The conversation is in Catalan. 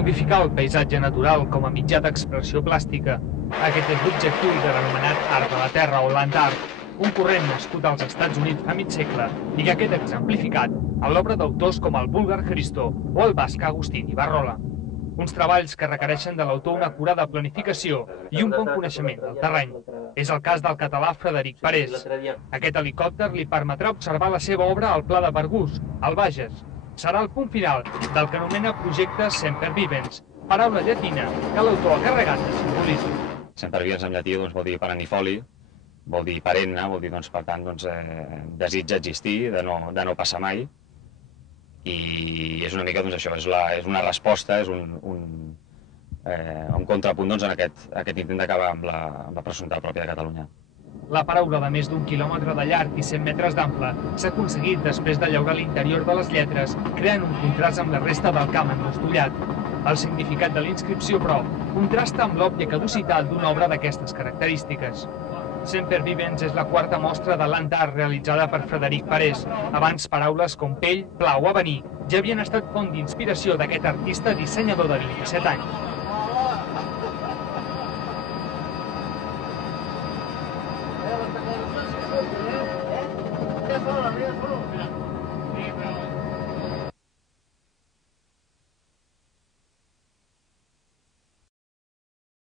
modificar el paisatge natural com a mitjà d'expressió plàstica. Aquest és l'objectiu de l'anomenat Art de la Terra o Land Art, un corrent nascut als Estats Units fa mig segle i que queda exemplificat en l'obra d'autors com el búlgar Christo o el basc Agustín Ibarrola. Uns treballs que requereixen de l'autor una acurada planificació i un bon coneixement del terreny. És el cas del català Frederic Parés. Aquest helicòpter li permetrà observar la seva obra al Pla de Bergús, al Bages. Serà el punt final del que anomena projecte Semper Vivens, paraula llatina que l'autor ha carregat de simbolisme. Semper Vivens en llatí vol dir perennifoli, vol dir perenne, vol dir, per tant, desitja existir, de no passar mai. I és una mica això, és una resposta, és un contrapunt en aquest intent d'acabar amb la personalitat pròpia de Catalunya. La paraula de més d'1 quilòmetre de llarg i 100 metres d'ample s'ha aconseguit després de llaurar l'interior de les lletres, creant un contrast amb la resta del camp enrostollat. El significat de l'inscripció, però, contrasta amb l'òbvia caducitat d'una obra d'aquestes característiques. Semper Vivens és la quarta mostra de Land Art realitzada per Frederic Parés. Abans, paraules com pell, pla o avenir ja havien estat font d'inspiració d'aquest artista dissenyador de 27 anys. Ya son, amigos,